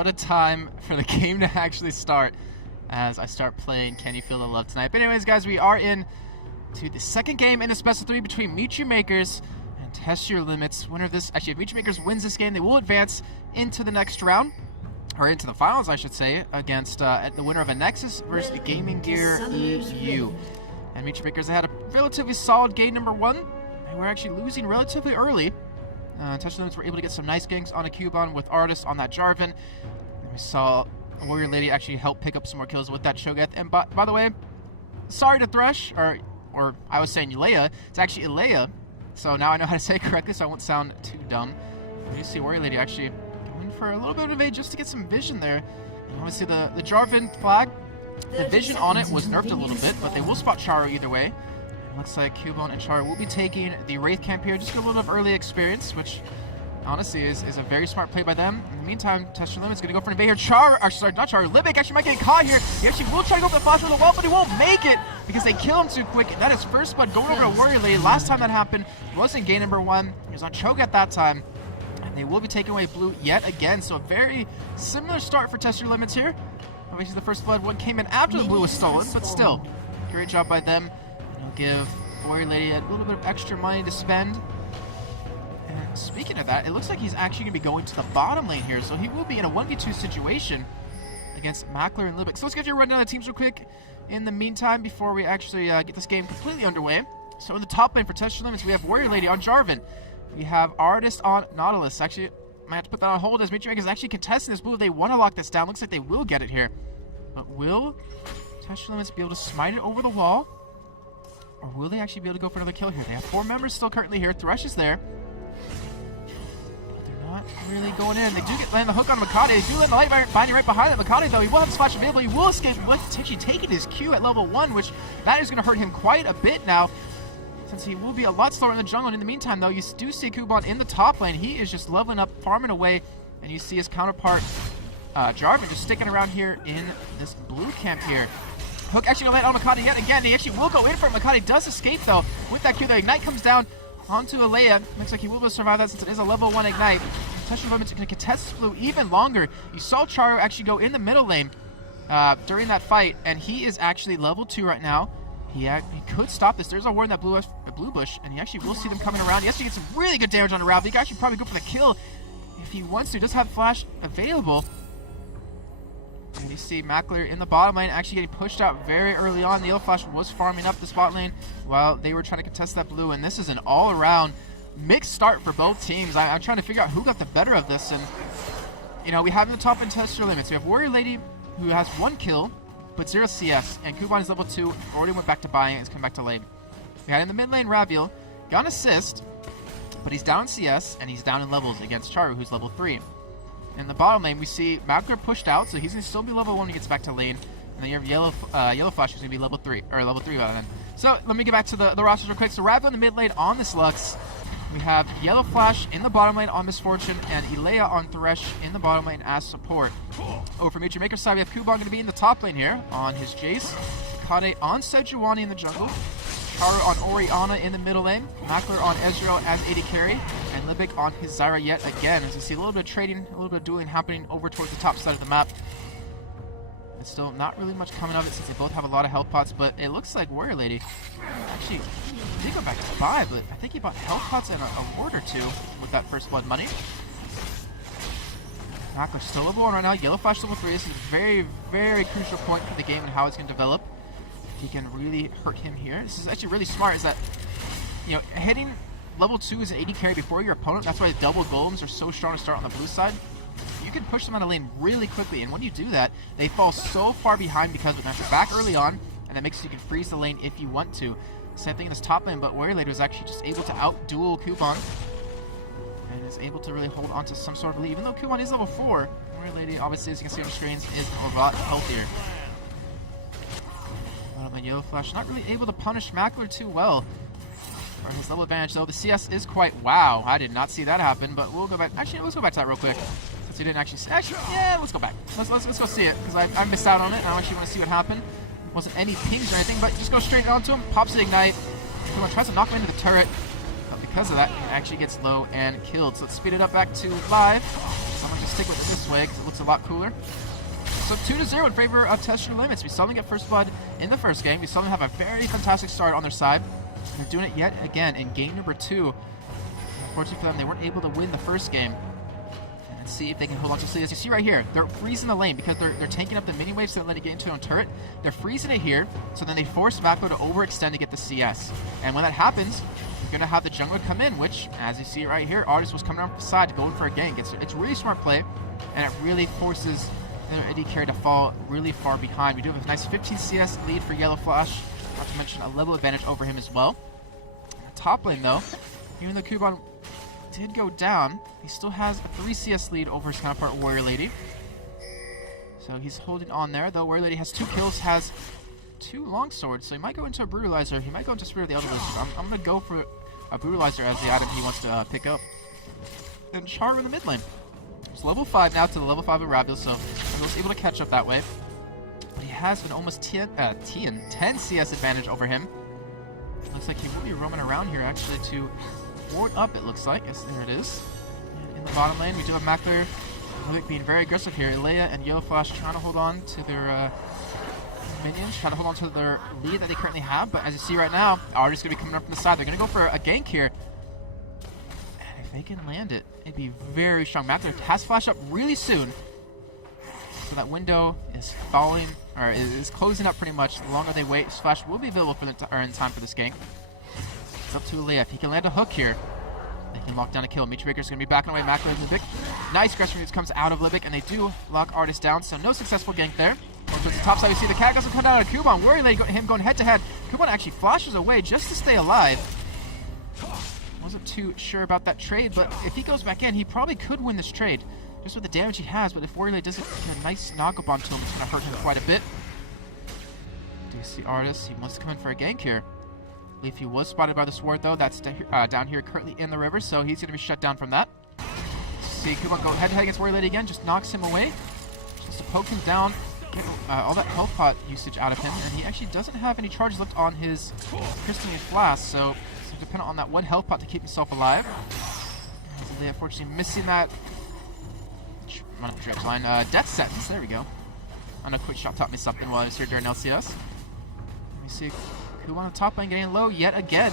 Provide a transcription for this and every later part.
what a time for the game to actually start as I start playing Can You Feel the Love Tonight. But anyways, guys, we are in to the second game in the Best of 3 between Meet Your Makers and Test Your Limits. Winner of this, actually, if Meet Your Makers wins this game, they will advance into the next round, or into the finals, I should say, against the winner of a Nexus versus the Gaming Gear EU. And Meet Your Makers, they had a relatively solid game number 1. They were actually losing relatively early. Test Your Limits were able to get some nice ganks on a Cubon with Artist on that Jarvan. And we saw Warrior Lady actually help pick up some more kills with that Cho'Gath. And by the way, sorry to Thresh, or I was saying Leia. It's actually Ilea. So now I know how to say it correctly, so I won't sound too dumb. And you see Warrior Lady actually going for a little bit of evade just to get some vision there. You want to see the Jarvan flag. The vision on it was nerfed a little bit, but they will spot Charu either way. It looks like Cubon and Charu will be taking the Wraith camp here. Just get a little bit of early experience, which honestly is a very smart play by them. In the meantime, Test Your Limit's going to go for an invade here. Sorry, not Charu. Libic actually might get caught here. He actually will try to go for the flash for the wall, but he won't make it because they kill him too quick. That is first blood going over to Warrior Lady. Last time that happened was in game number 1. He was on Cho'Gath that time. And they will be taking away blue yet again. So a very similar start for Test Your Limits here. Obviously the first blood one came in after the blue was stolen, but still, great job by them. And it'll give Warrior Lady a little bit of extra money to spend. And speaking of that, it looks like he's actually going to be going to the bottom lane here, so he will be in a 1v2 situation against Mackler and Libic. So let's get you a rundown of the teams real quick in the meantime before we actually get this game completely underway. So in the top lane for Test Your Limits, we have Warrior Lady on Jarvan. We have Artist on Nautilus. Actually, I might have to put that on hold as Meet Your Makers actually contesting this blue. They want to lock this down. Looks like they will get it here. But will Test Your Limits be able to smite it over the wall? Or will they actually be able to go for another kill here? They have 4 members still currently here. Thresh is there. But they're not really going in. They do land the hook on Makade. They do land the light binding right behind that. Makade, though, he will have the splash available. He will escape with potentially taking his Q at level 1, which that is going to hurt him quite a bit now, since he will be a lot slower in the jungle. And in the meantime, though, you do see Cubon in the top lane. He is just leveling up, farming away, and you see his counterpart, Jarvan, just sticking around here in this blue camp here. Hook actually going to land on Makade yet again. He actually will go in for it. Makade does escape, though, with that Q. The Ignite comes down onto Ilea. Looks like he will be able to survive that since it is a level 1 Ignite. Test Your Limits are going to contest this blue even longer. You saw Charu actually go in the middle lane during that fight, and he is actually level 2 right now. He could stop this. There's a ward in that blue bush, and he actually will see them coming around. He actually gets some really good damage on the Rav. He can actually probably go for the kill if he wants to. He does have flash available. And you see Mackler in the bottom lane actually getting pushed out very early on. The Yellow Flash was farming up the spot lane while they were trying to contest that blue. And this is an all-around mixed start for both teams. I'm trying to figure out who got the better of this. And, you know, we have in the top and Test Your Limits. We have Warrior Lady, who has 1 kill, but 0 CS. And Cubon is level 2, already went back to buying and is coming back to lane. We had in the mid lane Raviel, got an assist, but he's down in CS and he's down in levels against Charu, who's level 3. In the bottom lane, we see Mackler pushed out, so he's going to still be level 1 when he gets back to lane. And then you have Yellow Flash, who's going to be level 3 by then. So let me get back to the rosters real quick. So Raviel in the mid lane on this Lux. We have Yellow Flash in the bottom lane on Misfortune, and Ilea on Thresh in the bottom lane as support. Over for Meet Your Makers side, we have Cubon going to be in the top lane here on his Jace. Kade on Sejuani in the jungle. Charu on Orianna in the middle lane, Mackler on Ezreal as AD carry, and Libic on his Zyra yet again. As you see a little bit of trading, a little bit of dueling happening over towards the top side of the map. It's still not really much coming of it since they both have a lot of health pots, but it looks like Warrior Lady actually did go back to buy, but I think he bought health pots and a ward or 2 with that first blood money. Mackler still level 1 right now, Yellow Flash level 3. This is a very, very crucial point for the game and how it's going to develop. He can really hurt him here. This is actually really smart, is that, you know, hitting level 2 as an AD carry before your opponent. That's why the double golems are so strong to start on the blue side. You can push them out of lane really quickly, and when you do that, they fall so far behind because of that. You're back early on, and that makes you can freeze the lane if you want to. Same thing in this top lane, but Warrior Lady was actually just able to out-duel Cubon and is able to really hold on to some sort of lead. Even though Cubon is level 4, Warrior Lady, obviously, as you can see on the screens, is a lot healthier. My Yellow Flash not really able to punish Mackler too well for his level advantage, though. The CS is quite wow. I did not see that happen, but we'll go back. Actually, let's go back to that real quick since he didn't actually see. Actually, yeah, let's go back. Let's go see it because I missed out on it. And I actually want to see what happened. Wasn't any pings or anything, but just go straight onto him. Pops the Ignite. Someone tries to knock him into the turret, but because of that, he actually gets low and killed. So let's speed it up back to live. Someone just stick with it this way because it looks a lot cooler. So 2-0 in favor of Test Your Limits. We saw them get first blood in the first game. We saw them have a very fantastic start on their side. They're doing it yet again in game number 2. Unfortunately for them, they weren't able to win the first game. And see if they can hold on to C. As you see right here, they're freezing the lane because they're tanking up the mini waves so they let it get into their own turret. They're freezing it here, so then they force Mako to overextend to get the CS. And when that happens, you're going to have the jungler come in, which, as you see right here, Artist was coming off the side, going for a gank. It's a really smart play, and it really forces AD carry to fall really far behind. We do have a nice 15 CS lead for Yellow Flash, not to mention a level advantage over him as well. Top lane, though, even though Kuban did go down, he still has a 3 CS lead over his counterpart Warrior Lady. So he's holding on there, though Warrior Lady has 2 kills, has 2 long swords, so he might go into a Brutalizer. He might go into Spirit of the Elder Lizard. I'm going to go for a Brutalizer as the item he wants to pick up. And Char in the mid lane. It's level 5 now to the level 5 of Ravil, so he was able to catch up that way. But he has an almost 10 CS advantage over him. Looks like he will be roaming around here actually to ward up, it looks like. Yes, there it is. And in the bottom lane, we do have Mackler being very aggressive here. Ilea and Yellow Flash trying to hold on to their minions, trying to hold on to their lead that they currently have. But as you see right now, Artist going to be coming up from the side. They're going to go for a gank here. And if they can land it, it'd be very strong. Mackler has Flash up really soon. So that window is falling, or is closing up pretty much. The longer they wait, Flash will be available for in time for this gank. It's up to Ilea. If he can land a hook here, they can lock down a kill. Meatmaker's going to be backing away. Mackler and Libic. Nice aggression comes out of Libic, and they do lock Artist down, so no successful gank there. Towards the top side, you see the Cataclysm will come down on Kuban. Warrior Lady, him going head to head. Kuban actually flashes away just to stay alive. Wasn't too sure about that trade, but if he goes back in, he probably could win this trade. Just with the damage he has, but if Warrior Lady doesn't get a nice knock-up onto him, it's going to hurt him quite a bit. Do you see Artist? He wants to come in for a gank here. I believe he was spotted by the sword, though. That's down here currently in the river, so he's going to be shut down from that. See Kuban go head-to-head against Warrior Lady again, just knocks him away. Just to poke him down, get all that health pot usage out of him, and he actually doesn't have any charges left on his Crystalline Flask, so he's dependent on that one health pot to keep himself alive. So they unfortunately missing that line. Death Sentence, there we go. I know Quick Shot taught me something while I was here during LCS. Let me see. Kuban on the top lane getting low yet again.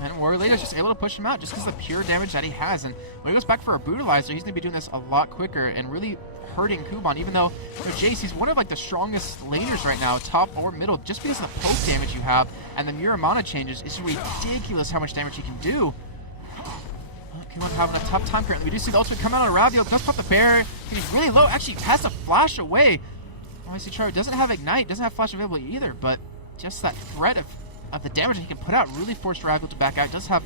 And Warrior Lady is just able to push him out just because of the pure damage that he has. And when he goes back for a Brutalizer, he's going to be doing this a lot quicker and really hurting Kuban, even though, Jace, he's one of like the strongest laners right now, top or middle, just because of the poke damage you have and the mirror mana changes. It's ridiculous how much damage he can do. Kuban having a tough time currently. We do see the ultimate come out on Ravio, does pop the bear. He's really low, actually has to flash away. Obviously, Char doesn't have Ignite, doesn't have Flash available either, but just that threat of the damage that he can put out really forced Ravio to back out. He does have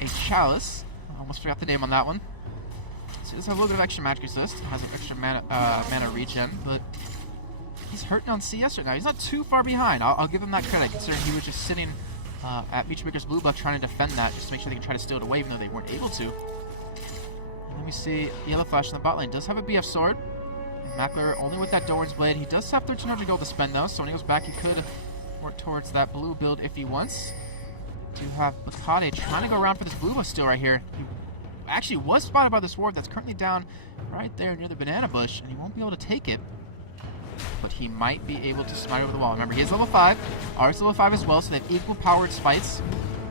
a Chalice. I almost forgot the name on that one. So he does have a little bit of extra magic resist. Has an extra mana regen, but he's hurting on CS right now. He's not too far behind. I'll give him that credit, considering he was just sitting at Meatmaker's blue buff trying to defend that, just to make sure they can try to steal it away, even though they weren't able to. And let me see, Yellow Flash in the bot lane does have a BF sword. Mackler only with that Doran's Blade. He does have 1,300 gold to spend though, so when he goes back, he could work towards that blue build if he wants. Do have Bakade trying to go around for this blue buff steal right here. He actually was spotted by the sword that's currently down right there near the banana bush, and he won't be able to take it. But he might be able to smite over the wall. Remember, he is level 5. Art's level 5 as well, so they have equal powered spites.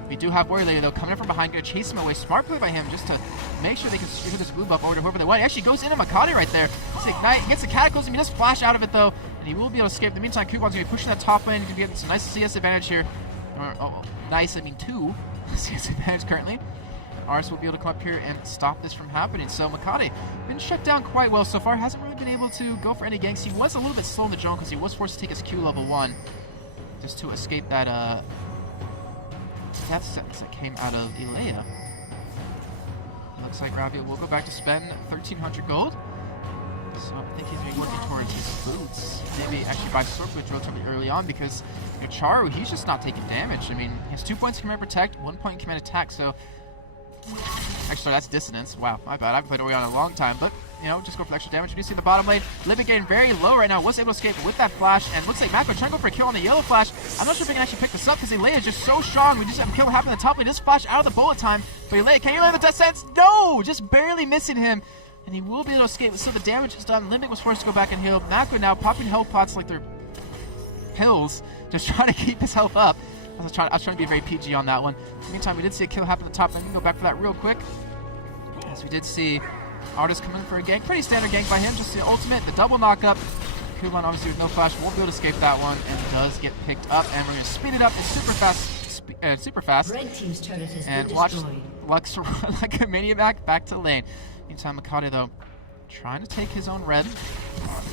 We do have Warrior Lady, though, coming in from behind, going to chase him away. Smart play by him just to make sure they can secure this blue buff over to whoever they want. He actually goes into Makati right there. Gets Ignite, he gets the Cataclysm, he does flash out of it, though, and he will be able to escape. In the meantime, Kuban's going to be pushing that top lane. He's going to get some nice CS advantage here. Nice, I mean 2 CS advantage currently. Ars will be able to come up here and stop this from happening. So Makati been shut down quite well so far. Hasn't really been able to go for any ganks. He was a little bit slow in the jungle because he was forced to take his Q level 1 just to escape that death sentence that came out of Ilea. Looks like Ravio will go back to spend 1,300 gold. So I think he's going to be working towards his boots. Maybe actually buy Sword Boots relatively early on because Charu, he's just not taking damage. I mean, he has 2 points in Command Protect, 1 point in Command Attack, so... Actually, that's Dissonance. Wow, my bad. I haven't played Orion in a long time, but you know, just go for extra damage. We do see the bottom lane. Libby getting very low right now. Was able to escape with that flash. And looks like Mako trying to go for a kill on the yellow flash. I'm not sure if he can actually pick this up because Ilea is just so strong. We just have him kill happen at the top lane. Just flash out of the bullet time. But Ilea, can you land the death sense? No! Just barely missing him. And he will be able to escape. So the damage is done. Limbic was forced to go back and heal. Mako now popping health pots like they're pills. Just trying to keep his health up. I was trying to be very PG on that one. In the meantime, we did see a kill happen at the top lane. We can go back for that real quick. As we did see Artist come in for a gank. Pretty standard gank by him. Just the ultimate, the double knockup. Kuban obviously with no flash won't be able to escape that one and does get picked up. And we're going to speed it up. It's super fast. Red team's turret has and been watch destroyed. Lux run like a maniac back to lane. Meantime, Makade though trying to take his own red.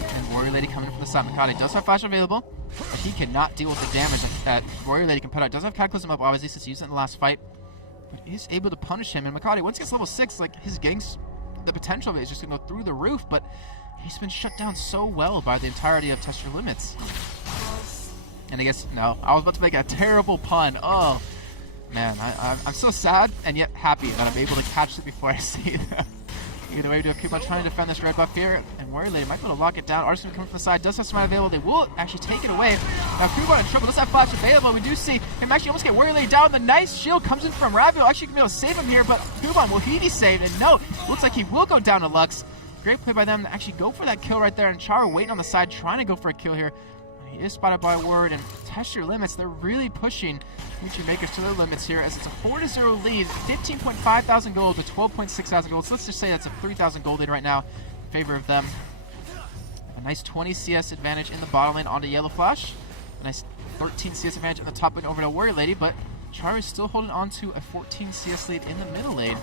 And Warrior Lady coming in from the side. Makade does have flash available, but he cannot deal with the damage that Warrior Lady can put out. Does have Cataclysm up obviously since he used it in the last fight. But is able to punish him. And Makade, once he gets level 6, like his ganks, the potential of it is just going to go through the roof, but he's been shut down so well by the entirety of Test Your Limits. And I guess, no, I was about to make a terrible pun. Oh, man, I'm so sad and yet happy that I'm able to catch it before I see them. Either way, we do have Kuban trying to defend this red buff here, and Warrior Lady might be able to lock it down. Arsenal coming from the side, does have smite available. They will actually take it away. Now Kuban in trouble, does have flash available. We do see him actually almost get Warrior Lady down. The nice shield comes in from Ravio. Actually can be able to save him here, but Kuban, will he be saved? And no, looks like he will go down to Lux. Great play by them to actually go for that kill right there, and Chara waiting on the side, trying to go for a kill here. He is spotted by Ward, and Test Your Limits, they're really pushing Future Makers to their limits here as it's a 4-0 lead, 15.5 thousand gold to 12.6 thousand gold. So let's just say that's a 3,000 gold lead right now in favor of them. A nice 20 CS advantage in the bottom lane onto Yellow Flash. A nice 13 CS advantage in the top lane over to Warrior Lady, but Chara is still holding on to a 14 CS lead in the middle lane.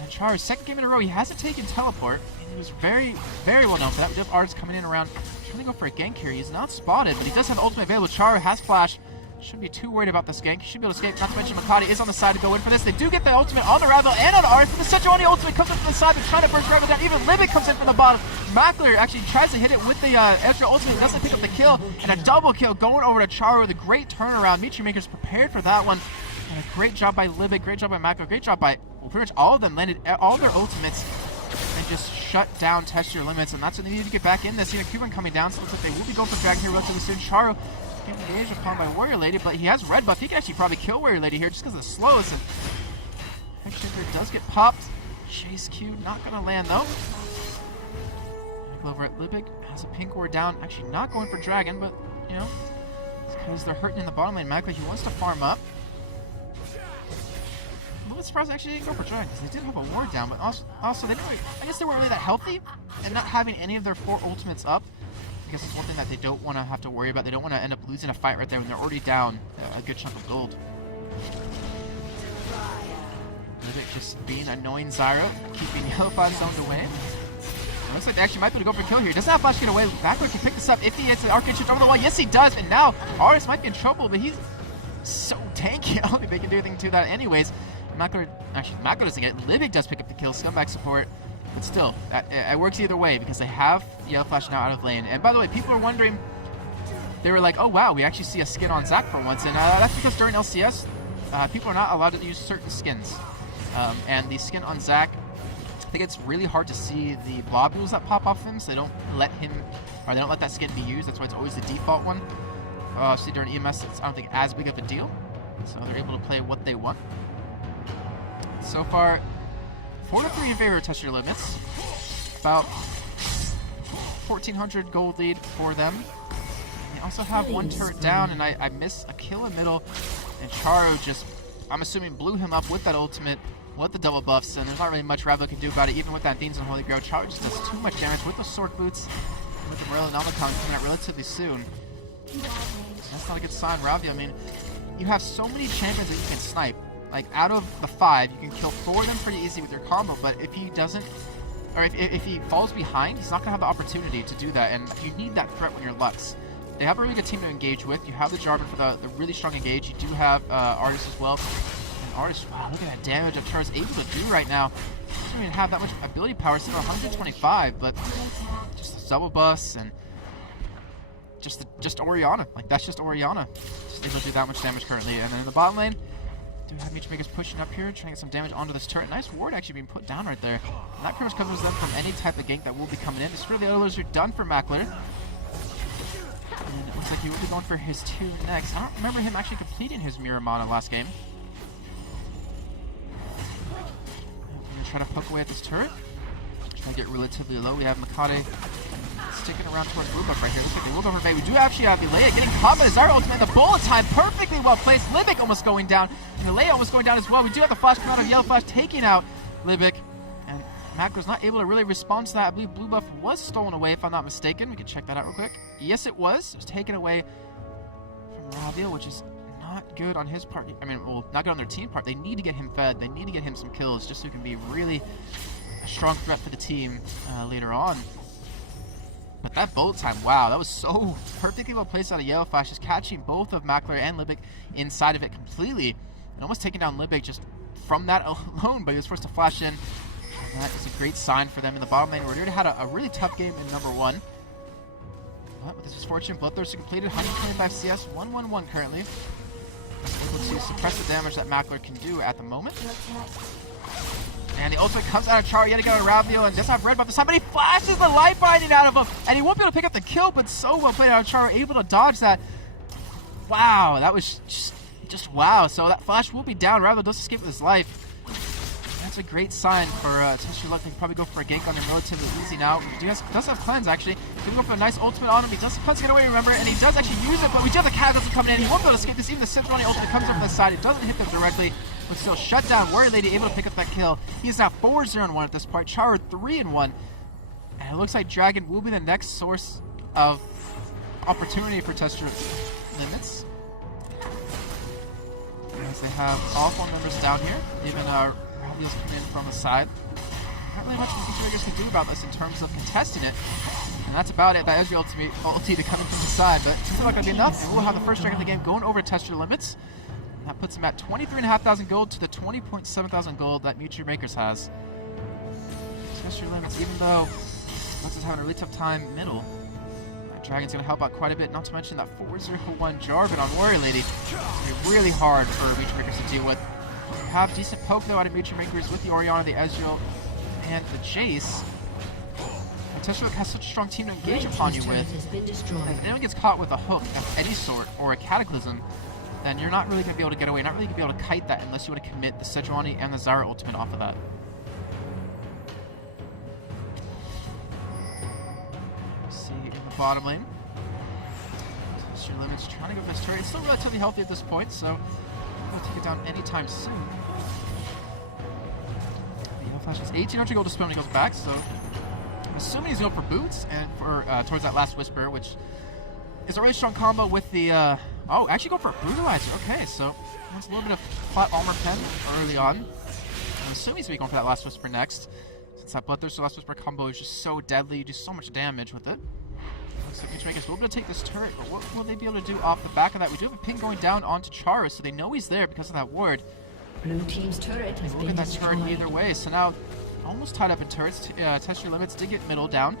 And Chara's second game in a row, he hasn't taken teleport. He was very, very well known for that. We have Arts coming in around, trying to go for a gank here. He's not spotted, but he does have ultimate available. Chara has flash. Shouldn't be too worried about this gank. He should be able to escape. Not to mention Makade is on the side to go in for this. They do get the ultimate on the Ravel and on the Arts. But the Sejuani ultimate comes in from the side. They're trying to burst Ravel down. Even Limit comes in from the bottom. Mackler actually tries to hit it with the extra ultimate. Doesn't pick up the kill. And a double kill going over to Chara with a great turnaround. Mitri Maker's prepared for that one. And a great job by Libby. Great job by Mackler. Great job by, well, pretty much all of them landed all their ultimates. And just shut down Test Your Limits. And that's what they need to get back in this. You know, Kuban coming down. So it looks like they will be going for Dragon here relatively soon. Chara engaged upon by Warrior Lady, but he has red buff. He can actually probably kill Warrior Lady here just because of the slows. And Hexshaker does get popped. Chase Q not going to land though. Over at Libic has a pink ward down. Actually not going for Dragon, but you know, it's because they're hurting in the bottom lane. Mackley, he wants to farm up. I'm a little surprised actually they didn't go for Dragon because they did have a ward down, but also they didn't really, I guess they weren't really that healthy, and not having any of their 4 ultimates up. I guess it's one thing that they don't want to have to worry about. They don't want to end up losing a fight right there when they're already down a good chunk of gold. Libic just being annoying Zyra, keeping Yellow Flash zoned away. It looks like they actually might be able to go for a kill here. He doesn't have flash get away. Backwood can pick this up if he hits the arcade shift over the wall. Yes, he does. And now Artis might be in trouble, but he's so tanky. I don't think they can do anything to that anyways. Mackler doesn't get it. Libic does pick up the kill. Scumbag support. But still, it works either way because they have Yellow Flash now out of lane. And by the way, people are wondering, they were like, oh wow, we actually see a skin on Zac for once. And that's because during LCS, people are not allowed to use certain skins. And the skin on Zac, I think it's really hard to see the globules that pop off him, so they don't let him, or they don't let that skin be used. That's why it's always the default one. See, during EMS, it's, I don't think, as big of a deal. So they're able to play what they want. So far, 4-3 in favor of Test Your Limits. About 1,400 gold lead for them. They also have one turret down, and I miss a kill in middle. And Charo just, I'm assuming, blew him up with that ultimate, with the double buffs, and there's not really much Ravlo can do about it, even with that Themes and Holy Grail. Charo just does too much damage with the sword boots, with the Morello Nomicon coming out relatively soon. That's not a good sign, Ravio. I mean, you have so many champions that you can snipe. Like, out of the 5, you can kill 4 of them pretty easy with your combo, but if he doesn't, or if he falls behind, he's not going to have the opportunity to do that, and you need that threat when you're Lux. They have a really good team to engage with. You have the Jarvan for the really strong engage. You do have Artis as well. And Artis, wow, look at that damage that Char's able to do right now. He doesn't even have that much ability power, still 125, but just the double buffs and just Orianna. Like, that's just Orianna. Just able to do that much damage currently. And then in the bottom lane, Do have Mutual Makers pushing up here, trying to get some damage onto this turret. Nice ward actually being put down right there. And that pretty much covers them from any type of gank that will be coming in. The Spirit of the Oilers are done for Mackler. And it looks like he will be going for his 2 next. I don't remember him actually completing his Miramana last game. I'm going to try to poke away at this turret. Try to get relatively low. We have Makade sticking around towards Blue Buff right here. Looks like they will go for May. We do actually have Leia getting caught by his Zara ultimate. The bullet time perfectly well placed. Libic almost going down. And Leia almost going down as well. We do have the flash coming out of Yellow Flash taking out Libic. And Mackler's not able to really respond to that. I believe Blue Buff was stolen away if I'm not mistaken. We can check that out real quick. Yes, it was. It was taken away from Ravil, which is not good on his part. I mean, well, not good on their team part. They need to get him fed. They need to get him some kills just so he can be really a strong threat for the team later on. But that bullet time, wow, that was so perfectly well placed out of Yellow Flash, just catching both of Mackler and Libic inside of it completely, and almost taking down Libic just from that alone, but he was forced to flash in. And that is a great sign for them in the bottom lane. We're had a really tough game in number 1. But with this misfortune, Bloodthirster completed, 125 CS, 1-1-1 currently. Able to suppress the damage that Mackler can do at the moment. And the ultimate comes out of Char yet again on Ravio, and doesn't have red buff this time, but he flashes the light binding out of him, and he won't be able to pick up the kill, but so well played out of Char, able to dodge that. Wow, that was just wow. So that flash will be down. Ravio does escape with his life. That's a great sign for Test Your Luck. They can probably go for a gank on him relatively easy now. He does have cleanse actually. He's gonna go for a nice ultimate on him. He does cleanse get away, remember, and he does actually use it, but we do have the Cataclysm coming in. He won't be able to escape this. Even the Symphony ultimate comes over the side. It doesn't hit them directly, but still shut down. Warrior Lady able to pick up that kill. He's now 4-0-1 at this point. Char 3-1. And it looks like Dragon will be the next source of opportunity for Test Your Limits. As they have all 4 members down here. Even Ravio's coming in from the side. Not really much Mutual can do about this in terms of contesting it. And that's about it. That is your ulti to come in from the side, but it's not going to be enough. And we'll have the first Dragon of the game going over Test Your Limits. That puts him at 23,500 gold to the 20,700 gold that Mutual Makers has. Test Your Limits, even though Lux is having a really tough time middle, Dragon's going to help out quite a bit, not to mention that 4-0-1 Jarvan on Warrior Lady. It's going to be really hard for Mutual Makers to deal with. You have decent poke though out of Mutual Makers with the Orianna, the Ezreal, and the Jace. And Test Your Luck has such a strong team to engage upon you with. If anyone gets caught with a hook of any sort or a Cataclysm, then you're not really going to be able to get away. You're not really going to be able to kite that unless you want to commit the Sejuani and the Zyra ultimate off of that. See in the bottom lane. Test Your Limits trying to go for this turret. It's still relatively healthy at this point, so we'll take it down anytime soon. Yellow Flash has 1,800 gold to spend when he goes back, so I'm assuming he's going for boots and for towards that last Whisper, which is a really strong combo with the oh, actually go for a Brutalizer. Okay, so that's a little bit of flat armor pen early on. I'm assuming he's going to be going for that last Whisper next, since that Bloodthirster last Whisper combo is just so deadly. You do so much damage with it. Looks like Mutual Makers will be able to take this turret, but what will they be able to do off the back of that? We do have a ping going down onto Charu, so they know he's there because of that ward. Blue team's turret has been destroyed. Turret either way, so now almost tied up in turrets. Test Your Limits did get middle down,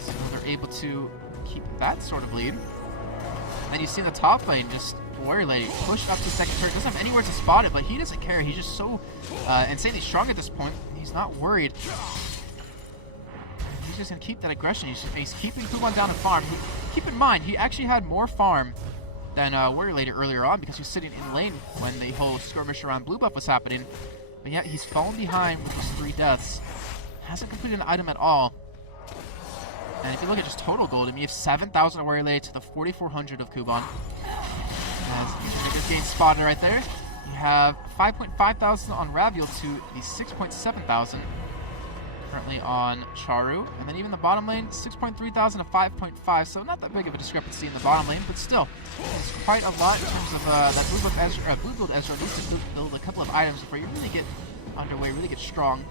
so they're able to keep that sort of lead. And you see in the top lane, just Warrior Lady push up to second turret. Doesn't have anywhere to spot it, but he doesn't care. He's just so insanely strong at this point. He's not worried. He's just going to keep that aggression. He's keeping Kuban down to farm. Keep in mind, he actually had more farm than Warrior Lady earlier on because he was sitting in lane when the whole skirmish around blue buff was happening. But yet he's fallen behind with his 3 deaths. Hasn't completed an item at all. And if you look at just total gold, I mean, you have 7,000 of Warrior Lady to the 4,400 of Kuban. As Makers getting spotted right there. You have 5,500 on Ravil to the 6,700 currently on Charu. And then even the bottom lane, 6,300 to 5,500. So not that big of a discrepancy in the bottom lane, but still, it's quite a lot in terms of that blue build Ezra needs to build a couple of items before you really get underway, really get strong.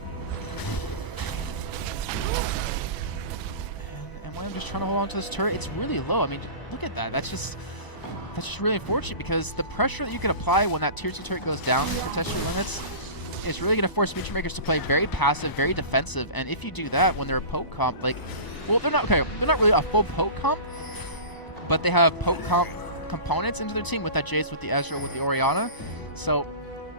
I'm just trying to hold on to this turret. It's really low. I mean, look at that. That's just really unfortunate because the pressure that you can apply when that tier 2 turret goes down for Test Your Limits is really going to force Mutual Makers to play very passive, very defensive. And if you do that when they're a poke comp, like, well, they're not really a full poke comp, but they have poke comp components into their team with that Jace, with the Ezreal, with the Orianna. So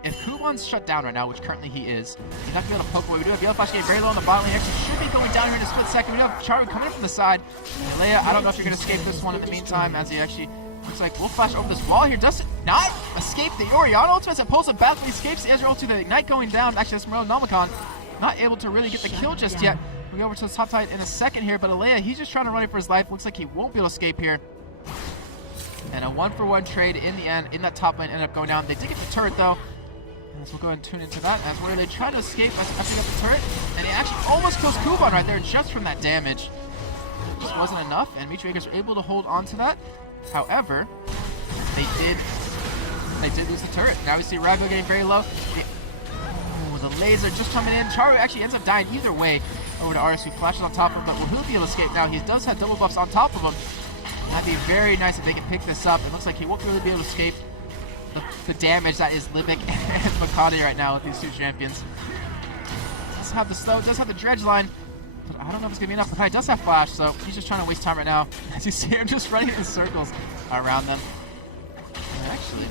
if Kuban's shut down right now, which currently he is, he's not going to be able to poke away. We do have Yellow Flash getting very low on the bot lane. Actually should be going down here in a split second. We do have Charu coming in from the side. And Leia, I don't know if you're going to escape this one in the meantime, as he actually looks like Wolf Flash over this wall here. Does not escape the Orianna ultimate that pulls him back. He escapes the Ezreal to the Ignite going down. Actually, that's Nomicon. Not able to really get the kill just yet. We go over to the top side in a second here, but Alea, he's just trying to run it for his life. Looks like he won't be able to escape here. And a 1-for-1 trade in the end, in that top lane, ended up going down. They did get the turret though. As we'll go ahead and tune into that. As where they try to escape after they got the turret. And he actually almost kills Kuban right there just from that damage. It just wasn't enough, and Meat Makers were able to hold on to that. However, they did lose the turret. Now we see Rago getting very low. The laser just coming in. Charu actually ends up dying either way over to Artis, who flashes on top of him, but will he be able to escape now? He does have double buffs on top of him. That'd be very nice if they can pick this up. It looks like he won't really be able to escape the damage that is Libic and Makati right now with these two champions. Does have the slow, does have the dredge line, but I don't know if it's going to be enough. Makati does have flash, so he's just trying to waste time right now. As you see him just running in circles around them. And actually,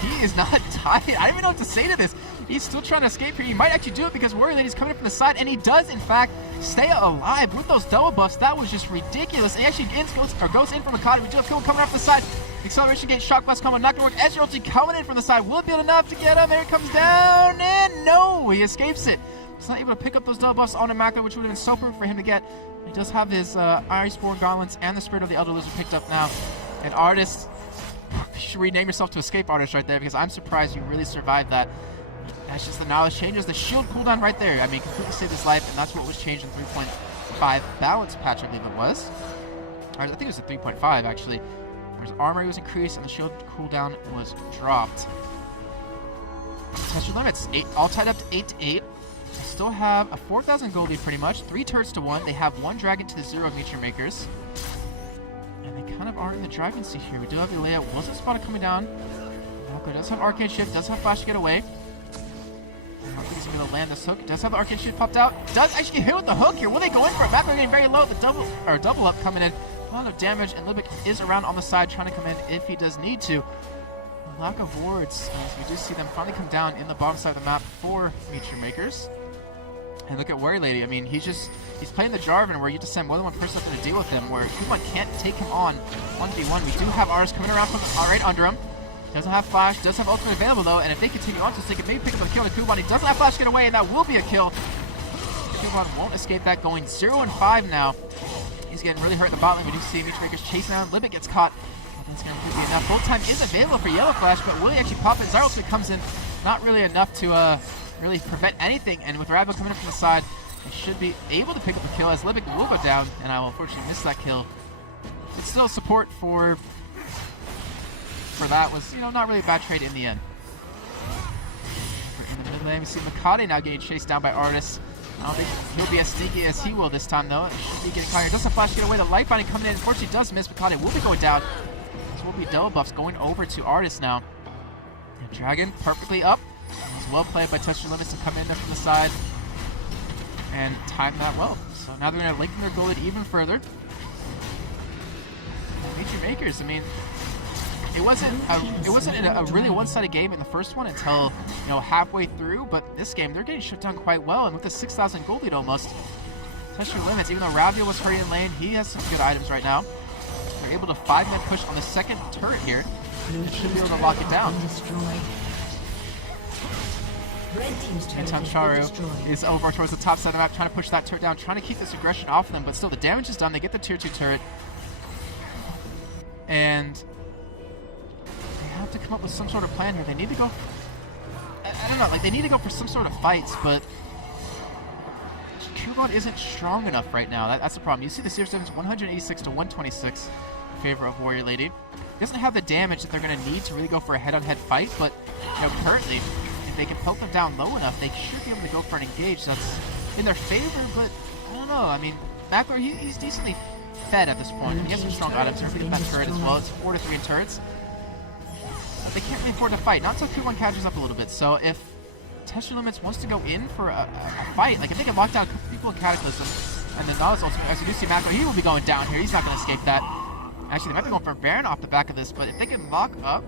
he is not tied. I don't even know what to say to this. He's still trying to escape here. He might actually do it because Warrior Lady's coming up from the side, and he does, in fact, stay alive with those double buffs. That was just ridiculous. He actually goes in from Makati. We do have kill coming off the side. Acceleration gate, shock blast combo, not going to work. Ezreal ulti coming in from the side. Will it be enough to get him? There he comes down, and no, he escapes it. He's not able to pick up those double buffs on a Mako, which would have been so perfect for him to get. He does have his Iceborne Gauntlets and the Spirit of the Elder Lizard picked up now. And Artist, you should rename yourself to Escape Artist right there, because I'm surprised you really survived that. That's just the knowledge changes. The shield cooldown right there. I mean, completely saved his life, and that's what was changed in 3.5 balance patch, I believe it was. Or I think it was a 3.5 actually. His armor was increased and the shield cooldown was dropped. Test your limits. All tied up to 8-8. They still have a 4,000 gold lead pretty much. 3 turrets to 1. They have 1 dragon to the 0 of Nature Makers. And they kind of are in the driving seat here. We do have Ilea. Wasn't spotted coming down. Malco does have Arcane Shift. Does have Flash to get away. I don't think he's going to land this hook. Does have the Arcane Shield popped out. Does actually get hit with the hook here. Will they go in for it? Malco getting very low. The double up coming in. A lot of damage, and Libic is around on the side trying to come in if he does need to. A lack of wards, as we do see them finally come down in the bottom side of the map for Nature Makers. And look at Warrior Lady. I mean, he's playing the Jarvan where you just send more than one person up there to deal with him, where Kuban can't take him on 1v1. We do have Ars coming around from right under him. Doesn't have Flash, does have Ultimate available though, and if they continue on, they can maybe pick up a kill to Kuban. He doesn't have Flash get away, and that will be a kill. Kuban won't escape that, going 0-5 now. He's getting really hurt in the bot lane. We do see Nature Makers chasing down. Libic gets caught. That's going to be enough. Full time is available for Yellow Flash, but will he actually pop it? Zyros comes in. Not really enough to really prevent anything. And with Ravel coming in from the side, they should be able to pick up a kill as Libic will go down. And I will unfortunately miss that kill. But still, support for that was, not really a bad trade in the end. In the mid lane, we see Makati now getting chased down by Artis. I don't think he'll be as sneaky as he will this time, though. Should be getting caught here. Does have Flash get away. The life binding coming in. Unfortunately, does miss. Makati will be going down. This will be double buffs going over to Artis now. And Dragon perfectly up. It's well played by Touch Your Limits to come in there from the side and time that well. So now they're going to lengthen their goal lead even further. Nature Makers, I mean, it wasn't a really one-sided game in the first one until halfway through, but this game they're getting shut down quite well, and with the 6,000 gold lead almost, test your limits. Even though Ravio was hurting in lane, he has some good items right now. They're able to 5-man push on the second turret here. They should be able to lock it down. Meantime, Charu is over towards the top side of the map, trying to push that turret down, trying to keep this aggression off them, but still the damage is done. They get the tier 2 turret, and have to come up with some sort of plan here. They need to go, I don't know, they need to go for some sort of fights, but Kuban isn't strong enough right now. That's the problem. You see the series difference 186 to 126 in favor of Warrior Lady. Doesn't have the damage that they're going to need to really go for a head-on-head fight, but currently, if they can poke them down low enough, they should be able to go for an engage that's in their favor, but I don't know. I mean, Macro, he's decently fed at this point. He has some strong items. They're going to get that turret as well. It's 4-3 in turrets. But they can't really afford to fight. Not until Kuban catches up a little bit. So if Test Your Limits wants to go in for a fight, like if they can lock down people in Cataclysm, And then Nautilus ultimate, as you do see Macro, he will be going down here. He's not going to escape that. Actually, they might be going for Baron off the back of this, but if they can lock up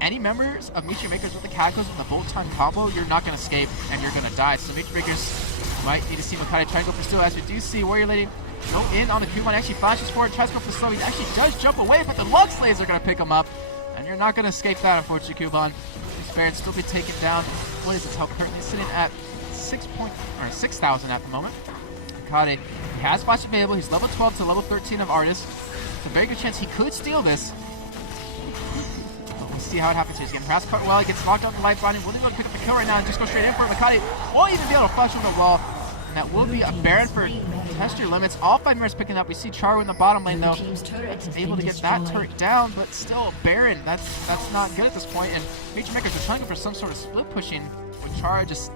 any members of Meteor Makers with the Cataclysm and the Bolt Time combo, you're not going to escape and you're going to die. So Meteor Makers might need to see Makati try to go for steal. As we do see Warrior Lady go in on the Cubone, actually flashes forward, tries to go for the slow. He actually does jump away, but the Lux Slaves are going to pick him up. And you're not going to escape that, unfortunately, Cubone. This Baron still be taken down. What is his health currently? Sitting at 6,000 at the moment. Makati, he has flash available. He's level 12 to level 13 of Artist. It's a very good chance he could steal this. We'll see how it happens here. He's getting harassed quite well. He gets locked on the life line. Will he be able to pick up the kill right now and just go straight in for it? Makati won't even be able to flush on the wall. And that will be a Baron for Test Your Limits. All 5 members picking up. We see Charu in the bottom lane though. Able to get that turret down, but still Baron. That's not good at this point. And Meteor Makers are trying for some sort of split pushing with Charu just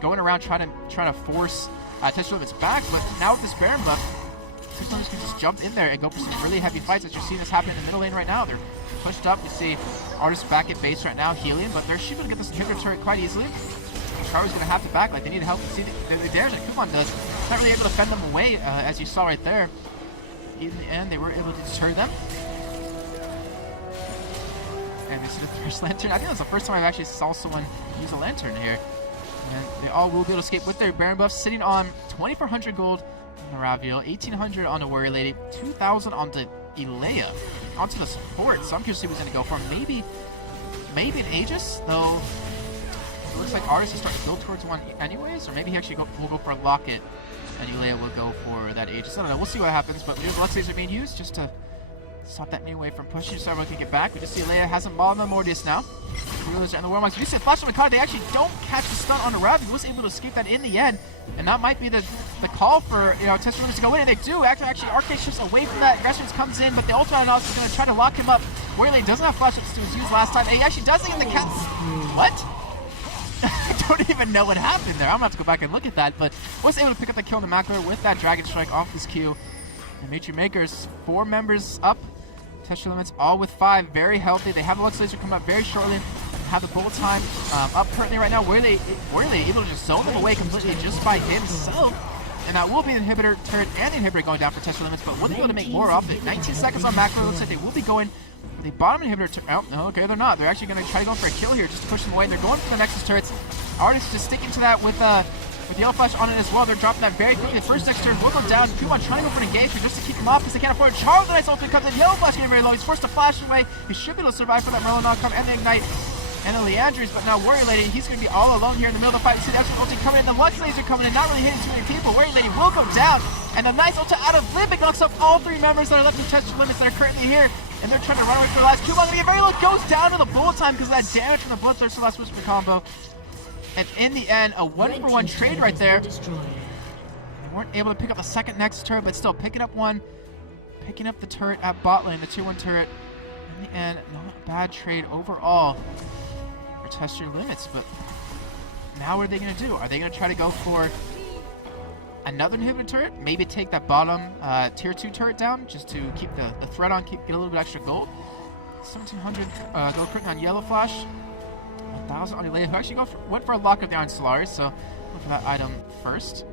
going around trying to force Test Your Limits back. But now with this Baron buff, Test Your Limits can just jump in there and go for some really heavy fights. As you're seeing this happen in the middle lane right now. They're pushed up. You see Artist back at base right now healing, but they're able to get this inhibitor turret quite easily. Charu's going to have to back, like they need help. See the damage that Cubone does. It's not really able to fend them away, as you saw right there. In the end, they were able to deter them. And we see the first lantern. I think that's the first time I've actually saw someone use a lantern here. And they all will be able to escape with their Baron buffs, sitting on 2,400 gold on the Ravio, 1,800 on the Warrior Lady, 2,000 on the Ilea, onto the support. So I'm curious to see who's going to go for. Maybe an Aegis, though. It looks like Artist is starting to build towards one anyways, or maybe he actually will go for a Locket, and Ilea will go for that Aegis. I don't know. We'll see what happens, but the Lux Slaves are being used just to stop that mini wave from pushing so everyone can get back. We just see Ilea has a mauled on the Mortius now. And the Warmocks. We see a flash on the card. They actually don't catch the stun on the Rav. He was able to escape that in the end, and that might be the call for Test Your Limits to go in, and they do. Actually, Arcade shifts away from that. Aggressors comes in, but the Ultra Analysis is going to try to lock him up. Warrior Lady doesn't have flash ups to his use last time. And he actually doesn't get the cat. What? I don't even know what happened there. I'm going to have to go back and look at that, but was able to pick up the kill in the Macro with that Dragon Strike off his Q. And Meteor Makers, 4 members up. Test Your Limits, all with 5, very healthy. They have the Lux Laser coming up very shortly. Have the bullet time up currently right now. Were they able to just zone them away completely just by himself? And that will be the inhibitor turret and the inhibitor going down for Test Your Limits, but will they be able to make more of it? 19 seconds on Macro. Looks like they will be going for the bottom inhibitor. Oh, no, okay, they're not. They're actually going to try to go for a kill here, just to push them away. They're going for the Nexus turrets. Artists just sticking to that with Yellow Flash on it as well. They're dropping that very quickly. The first Nexus turret will go down. Cubone trying to go for an engagement just to keep him off because they can't afford it. Charles, the Knight's ultimate comes in. Yellow Flash getting very low. He's forced to flash away. He should be able to survive for that Merlin knockdown and the Ignite. And the Leandries, but now Warrior Lady, he's going to be all alone here in the middle of the fight. You see the extra ulti coming in, the Lux Laser coming in, not really hitting too many people. Warrior Lady will go down, and a nice ulti out of Limbic knocks up all 3 members that are left to Test Your Limits that are currently here. And they're trying to run away for their lives. Cubone going to get very low, goes down to the bullet time because of that damage from the Bloodthirster last whisper combo. And in the end, a 1-for-1 trade right there. They weren't able to pick up the second Nexus turret, but still picking up one. Picking up the turret at bot lane, the 2-1 turret. In the end, not a bad trade overall. Test Your Limits, but now what are they going to do? Are they going to try to go for another inhibitor turret? Maybe take that bottom tier 2 turret down just to keep the threat on, get a little bit extra gold. 1,700 gold crit on Yellow Flash. 1,000 on Ilea, who actually went for a lock of the Iron Solaris, so look for that item first.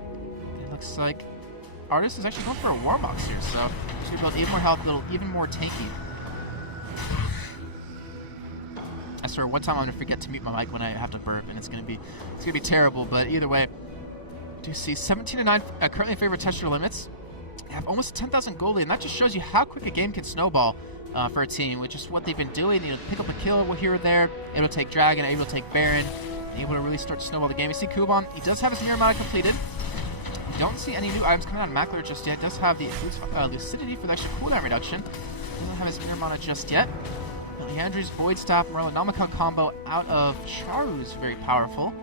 It looks like Artist is actually going for a Warmox here, so should build even more health, even more tanky. I swear, one time I'm gonna forget to mute my mic when I have to burp, and it's gonna be terrible. But either way, do you see 17-9 currently in favor of Test Your Limits? They have almost 10,000 gold lead, and that just shows you how quick a game can snowball for a team, which is what they've been doing. You know, pick up a kill here or there, able to take Dragon, able to take Baron, able to really start to snowball the game. You see Cubone, he does have his Mirror Mana completed. You don't see any new items coming out of Macler just yet. Does have the Lucidity for the extra cooldown reduction. Doesn't have his Mirror Mana just yet. Leandry's Void Staff Merlinomicon combo out of Charu is very powerful.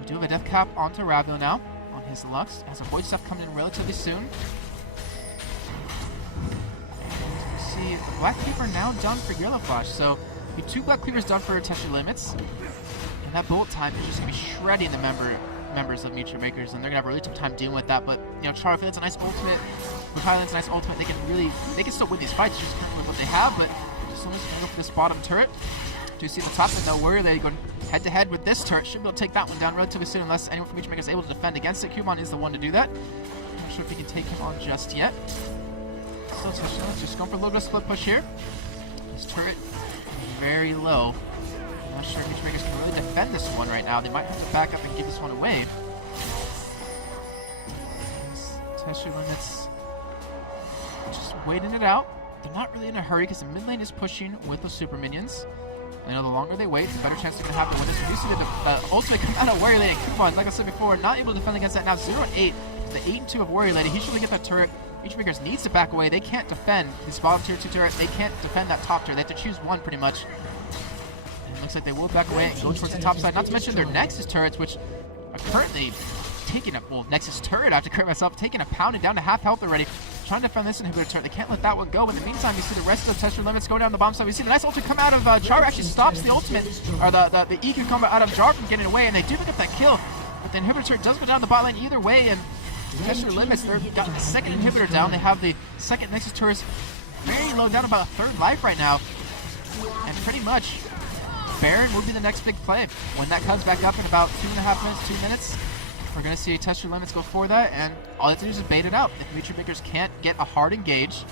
We do have a Death Cap onto Ravio now on his Lux. Has a Void Staff coming in relatively soon. And you see the Black Cleaver now done for Yellow Flash. So we have 2 Black Cleavers done for Test Your Limits. And that bullet time is just going to be shredding the members of Meteor Makers, and they're going to have a really tough time dealing with that. But, you know, Charu, if it's a nice ultimate, with Highland's a nice ultimate, they can still win these fights just currently with what they have, but someone's going to go for this bottom turret. Do you see the top? And no Warrior Lady going head-to-head with this turret. Should be able to take that one down relatively soon unless anyone from Meteor Maker is able to defend against it. Cubone is the one to do that. I'm not sure if he can take him on just yet. Still touchdown. Just going for a little bit of split push here. This turret very low. I'm not sure if Meat Makers can really defend this one right now. They might have to back up and give this one away. Test your limits. Just waiting it out. They're not really in a hurry because the mid lane is pushing with the super minions. I know the longer they wait, the better chance they're going to have to win this. You see the ultimate come out of Warrior Lady. Coupons, like I said before, not able to defend against that. Now 0-8. The 8-2 of Warrior Lady. He should really get that turret. Meat Makers needs to back away. They can't defend his bottom tier 2 turret. They can't defend that top tier. They have to choose one pretty much. And it looks like they will back away and go towards the top side. Not to mention their Nexus turrets, which are currently taking a, well, Nexus turret, I have to correct myself, taking a pounding down to half health already. Trying to defend this inhibitor turret. They can't let that one go. In the meantime, you see the rest of the Tester limits go down the bottom side. We see the nice ultimate come out of Jar. Actually stops the ultimate, or the EQ combo out of Jar from getting away, and they do pick up that kill. But the inhibitor turret does go down the bot lane either way, and Tester limits, they've got the second inhibitor down. They have the second Nexus turret very low, down about a third life right now. And pretty much, Baron will be the next big play. When that comes back up in about 2.5 minutes, 2 minutes, we're going to see Tester limits go for that, and all they have to do is bait it out. If Meat Makers can't get a hard engage,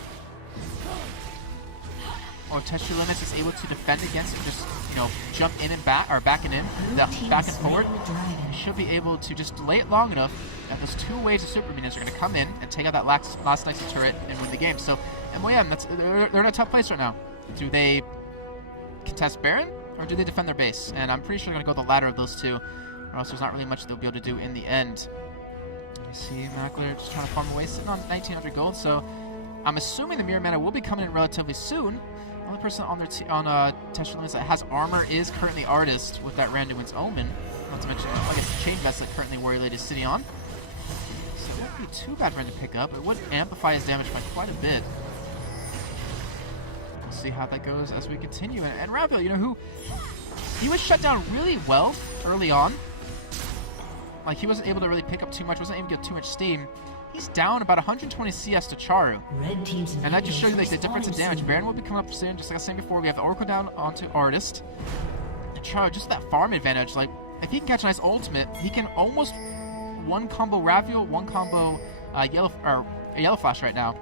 or Tester limits is able to defend against it, just, you know, jump in and back, or back and in, back and forward, you should be able to just delay it long enough that those two waves of super minions are going to come in and take out that last Nexus turret and win the game. So, MyM, they're in a tough place right now. Do they contest Baron, or do they defend their base? And I'm pretty sure they're going to go the latter of those two, or else there's not really much they'll be able to do in the end. You see Mackler just trying to farm away, sitting on 1900 gold, so I'm assuming the Mirror Mana will be coming in relatively soon. The only person on their Tester limits that has armor is currently Artist with that Randuin's Omen. Not to mention, I guess, the Chain Vest that currently Warrior Lady is sitting on. So it won't be too bad for him to pick up. It would amplify his damage by quite a bit. We'll see how that goes as we continue. And Raphael, you know, he was shut down really well early on. Like, he wasn't able to really pick up too much, wasn't able to get too much steam. He's down about 120 CS to Charu. And that just shows you like the difference in damage. Baron will be coming up soon, just like I was saying before. We have the Oracle down onto Artist. And Charu, just that farm advantage. Like, if he can catch a nice ultimate, he can almost one combo Raphael, one combo Yellow Flash right now.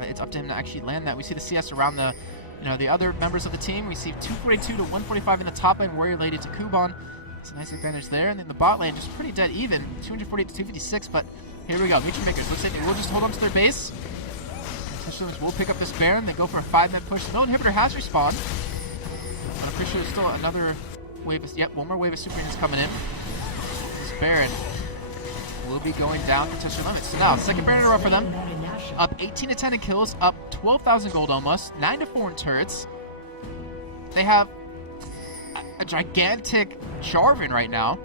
It's up to him to actually land that. We see the CS around the, you know, the other members of the team. We see 242 to 145 in the top lane. Warrior Lady to Kuban. It's a nice advantage there. And then the bot lane just pretty dead even. 248 to 256, but here we go. Meat Makers. Looks like they will just hold on to their base. Tester limits will pick up this Baron. They go for a 5-man push. No inhibitor has respawned. But I'm pretty sure there's still another wave of, yep, one more wave of super minions coming in. This Baron will be going down to Tester limits. So now, second Baron in a row for them. Up 18 to 10 in kills. Up 12,000 gold almost. 9 to 4 in turrets. They have a gigantic Jarvan right now.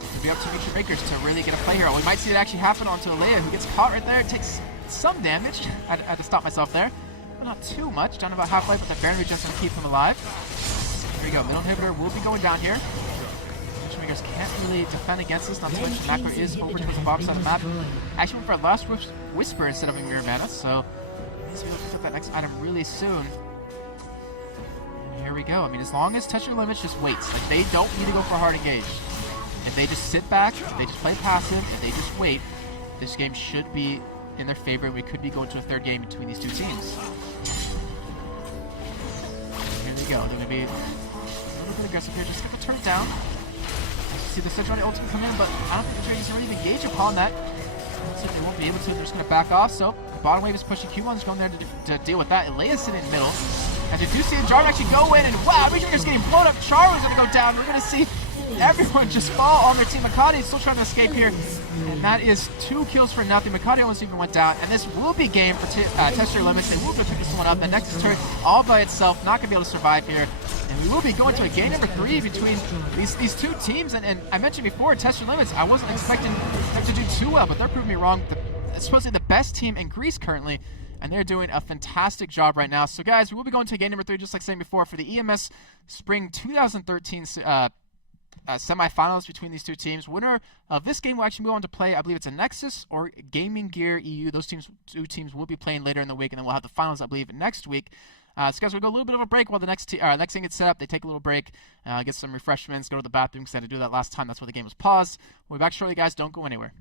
It'll be up to Meat Makers to really get a play here. We might see it actually happen onto Alea, who gets caught right there. It takes some damage. I had to stop myself there. But not too much. Down about half life, but the Baron just going to keep him alive. Here we go. Middle inhibitor will be going down here. Meat Makers can't really defend against this. Not to mention Macro is over towards the bottom side of the map. Actually went for a Last Whisper instead of a Mirror Mana, so let's be able to pick up that next item really soon. And here we go. I mean, as long as Tester limits just waits. Like, they don't need to go for a hard engage. If they just sit back, if they just play passive, if they just wait, this game should be in their favor, and we could be going to a third game between these two teams. Here we go. They're going to be a little bit aggressive here. Just get the turret down. See the Sejuani ultimate come in, but I don't think the Dragons are really engage upon that. Looks like they won't be able to. They're just going to back off. So the bottom wave is pushing. Q1's going there to deal with that. Elea's sitting in the middle. As you do see the Jarvan actually go in, and wow, Meat Makers getting blown up. Charu's going to go down. We're going to see everyone just fall on their team. Makati is still trying to escape here. And that is 2 kills for nothing. Makati almost even went down. And this will be game for Tester limits. They will be picking this one up. The Nexus turret all by itself, not going to be able to survive here. And we will be going to a game number 3 between these two teams. And I mentioned before, Tester limits, I wasn't expecting them to do too well, but they're proving me wrong. It's supposedly the best team in Greece currently, and they're doing a fantastic job right now. So guys, we will be going to game number 3, just like saying before, for the EMS Spring 2013 semifinals between these two teams. Winner of this game will actually move on to play, I believe it's a Nexus or Gaming Gear EU. Those two teams will be playing later in the week, and then we'll have the finals, I believe, next week. So guys, we'll go a little bit of a break while the next thing gets set up. They take a little break, get some refreshments, go to the bathroom, because they had to do that last time. That's where the game was paused. We'll be back shortly, guys. Don't go anywhere.